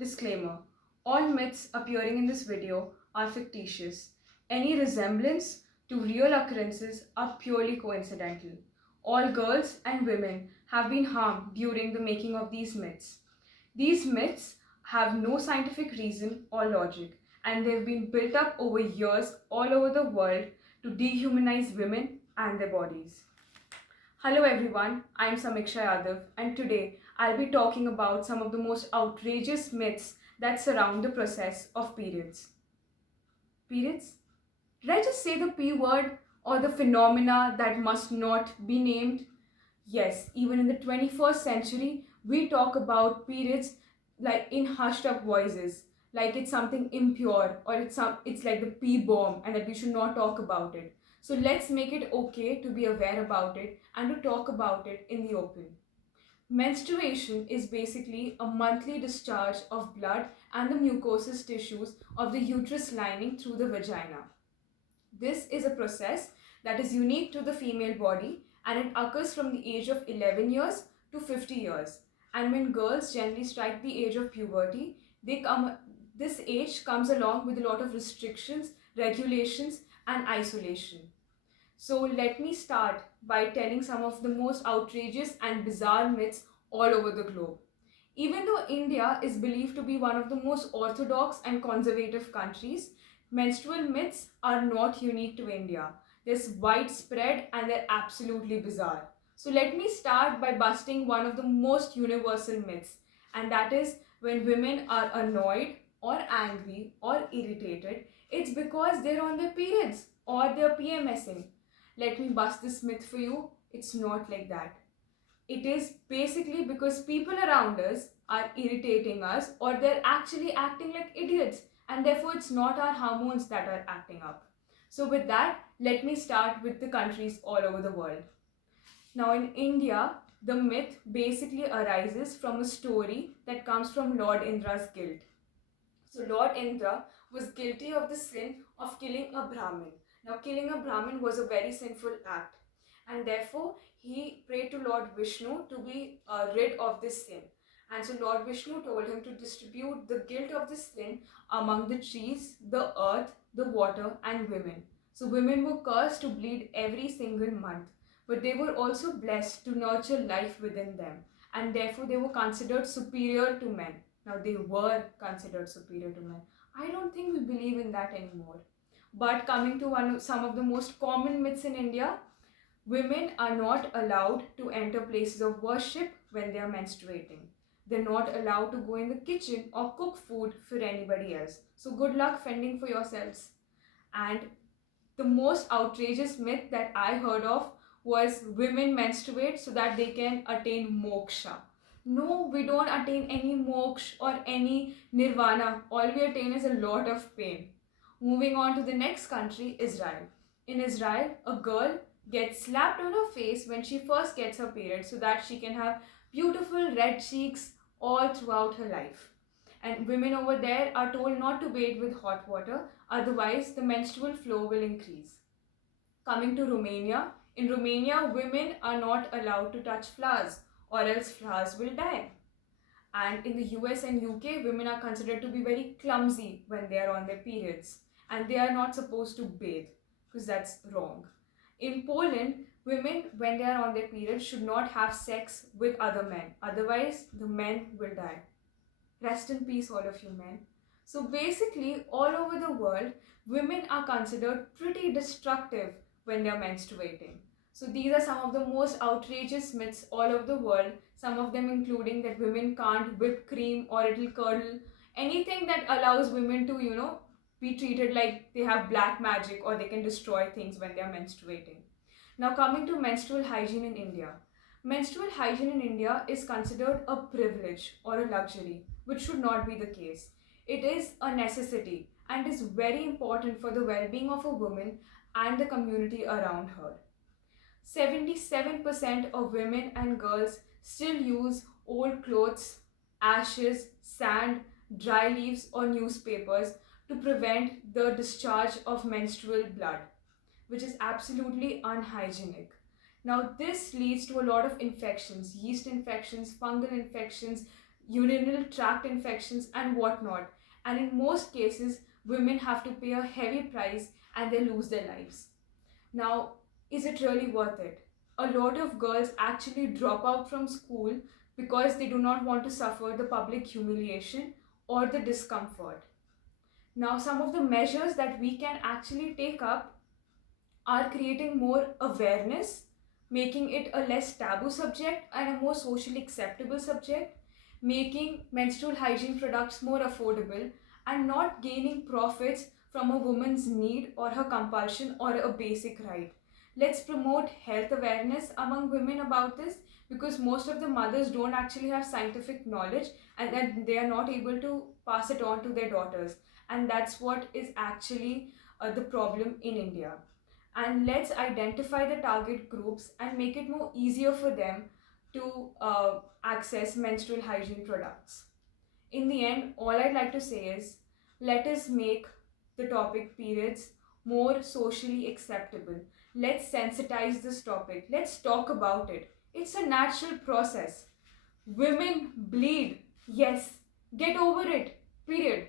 Disclaimer: all myths appearing in this video are fictitious. Any resemblance to real occurrences are purely coincidental. All girls and women have been harmed during the making of these myths. These myths have no scientific reason or logic, and they've been built up over years all over the world to dehumanize women and their bodies. Hello everyone, I'm Samiksha Yadav, and today I'll be talking about some of the most outrageous myths that surround the process of periods. Periods? Did I just say the P word or the phenomena that must not be named? Yes, even in the 21st century, we talk about periods like in hushed up voices, like it's something impure or it's like the P bomb and that we should not talk about it. So let's make it okay to be aware about it and to talk about it in the open. Menstruation is basically a monthly discharge of blood and the mucosous tissues of the uterus lining through the vagina. This is a process that is unique to the female body, and it occurs from the age of 11 years to 50 years. And when girls generally strike the age of puberty, this age comes along with a lot of restrictions, regulations, and isolation. So let me start by telling some of the most outrageous and bizarre myths all over the globe. Even though India is believed to be one of the most orthodox and conservative countries, menstrual myths are not unique to India. They're widespread and they're absolutely bizarre. So let me start by busting one of the most universal myths, and that is when women are annoyed or angry or irritated, it's because they're on their periods or they're PMSing. Let me bust this myth for you. It's not like that. It is basically because people around us are irritating us or they're actually acting like idiots, and therefore it's not our hormones that are acting up. So with that, let me start with the countries all over the world. Now in India, the myth basically arises from a story that comes from Lord Indra's guilt. So Lord Indra was guilty of the sin of killing a Brahmin. Now killing a Brahmin was a very sinful act, and therefore he prayed to Lord Vishnu to be rid of this sin. And so Lord Vishnu told him to distribute the guilt of this sin among the trees, the earth, the water, and women. So women were cursed to bleed every single month, but they were also blessed to nurture life within them, and therefore they were considered superior to men. Now they were considered superior to men. I don't think we believe in that anymore. But coming to some of the most common myths in India, women are not allowed to enter places of worship when they are menstruating. They're not allowed to go in the kitchen or cook food for anybody else. So good luck fending for yourselves. And the most outrageous myth that I heard of was women menstruate so that they can attain moksha. No, we don't attain any moksha or any nirvana. All we attain is a lot of pain. Moving on to the next country, Israel. In Israel, a girl gets slapped on her face when she first gets her period so that she can have beautiful red cheeks all throughout her life. And women over there are told not to bathe with hot water, otherwise the menstrual flow will increase. Coming to Romania, in Romania, women are not allowed to touch flowers or else flowers will die. And in the US and UK, women are considered to be very clumsy when they are on their periods, and they are not supposed to bathe because that's wrong. In Poland, women, when they are on their period, should not have sex with other men, otherwise the men will die. Rest in peace, all of you men. So basically, all over the world, women are considered pretty destructive when they are menstruating. So these are some of the most outrageous myths all over the world, some of them including that women can't whip cream or it'll curdle, anything that allows women to, be treated like they have black magic or they can destroy things when they are menstruating. Now coming to menstrual hygiene in India. Menstrual hygiene in India is considered a privilege or a luxury, which should not be the case. It is a necessity and is very important for the well-being of a woman and the community around her. 77% of women and girls still use old clothes, ashes, sand, dry leaves, or newspapers to prevent the discharge of menstrual blood, which is absolutely unhygienic. Now, this leads to a lot of infections, yeast infections, fungal infections, urinary tract infections, and whatnot. And in most cases, women have to pay a heavy price and they lose their lives. Now, is it really worth it? A lot of girls actually drop out from school because they do not want to suffer the public humiliation or the discomfort. Now, some of the measures that we can actually take up are creating more awareness, making it a less taboo subject and a more socially acceptable subject, making menstrual hygiene products more affordable, and not gaining profits from a woman's need or her compulsion or a basic right. Let's promote health awareness among women about this, because most of the mothers don't actually have scientific knowledge and then they are not able to pass it on to their daughters. And that's what is actually the problem in India. And let's identify the target groups and make it more easier for them to access menstrual hygiene products. In the end, all I'd like to say is, let us make the topic periods more socially acceptable. Let's sensitize this topic. Let's talk about it. It's a natural process. Women bleed. Yes. Get over it. Period.